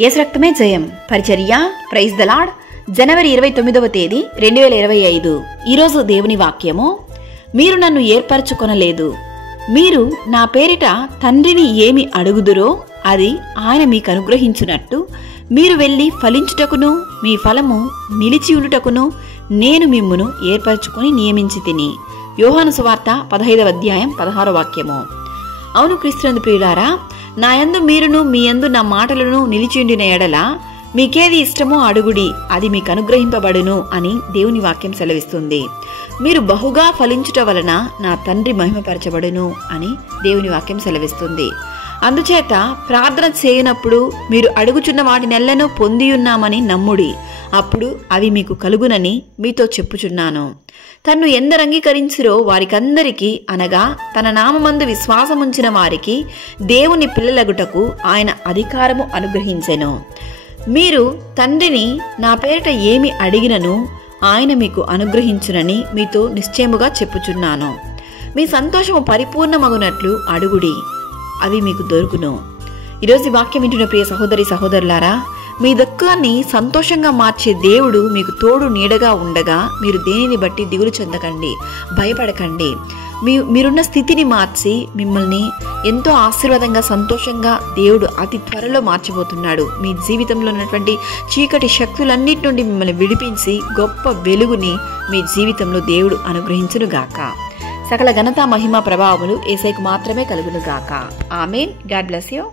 యేసు రక్తమే జయం. పరిచర్య ప్రైజ్ ద లార్డ్. జనవరి 29వ తేదీ 2025. ఈరోజు దేవుని వాక్యము, మీరు నన్ను ఏర్పరచుకొనలేదు, మీరు నా పేరిట తండ్రిని ఏమి అడుగుదురో అది ఆయన మీకు అనుగ్రహించునట్టు మీరు వెళ్ళి ఫలించుటకును మీ ఫలము నిలిచి ఉండుటకును నేను మిమ్మును ఏర్పరచుకొని నియమించి తిని. యోహాను సువార్త 15వ అధ్యాయం 16వ వాక్యము. అవును క్రీస్తునందు ప్రియులారా, నా యందు మీరును మీ యందు నా మాటలను నిలిచిండిన ఎడల మీకేది ఇష్టమో అడుగుడి, అది మీకు అనుగ్రహింపబడును అని దేవుని వాక్యం సెలవిస్తుంది. మీరు బహుగా ఫలించుట వలన నా తండ్రి మహిమపరచబడును అని దేవుని వాక్యం సెలవిస్తుంది. అందుచేత ప్రార్థన చేయనప్పుడు మీరు అడుగుచున్న వాటినెల్లను పొందియున్నామని నమ్ముడి, అప్పుడు అవి మీకు కలుగునని మీతో చెప్పుచున్నాను. తన్ను ఎందరు అంగీకరించిరో వారికందరికీ, అనగా తన నామమందు విశ్వాసముంచిన వారికి దేవుని పిల్లలగుటకు ఆయన అధికారము అనుగ్రహించెను. మీరు తండ్రిని నా పేరిట ఏమి అడిగినను ఆయన మీకు అనుగ్రహించునని మీతో నిశ్చయముగా చెప్పుచున్నాను. మీ సంతోషము పరిపూర్ణమగునట్లు అడుగుడి, అవి మీకు దొరుకును. ఈరోజు వాక్యం వింటున్న ప్రియ సహోదరి సహోదరులారా, మీ దుఃఖాన్ని సంతోషంగా మార్చే దేవుడు మీకు తోడు నీడగా ఉండగా మీరు దేనిని బట్టి దిగులు చెందకండి, భయపడకండి. మీరున్న స్థితిని మార్చి మిమ్మల్ని ఎంతో ఆశీర్వాదంగా సంతోషంగా దేవుడు అతి త్వరలో మార్చబోతున్నాడు. మీ జీవితంలో ఉన్నటువంటి చీకటి శక్తులన్నిటి నుండి మిమ్మల్ని విడిపించి గొప్ప వెలుగుని మీ జీవితంలో దేవుడు అనుగ్రహించునుగాక. సకల ఘనత మహిమ ప్రభావములు యేసయ్యకు మాత్రమే కలుగునుగాక. ఆమేన్. God bless you.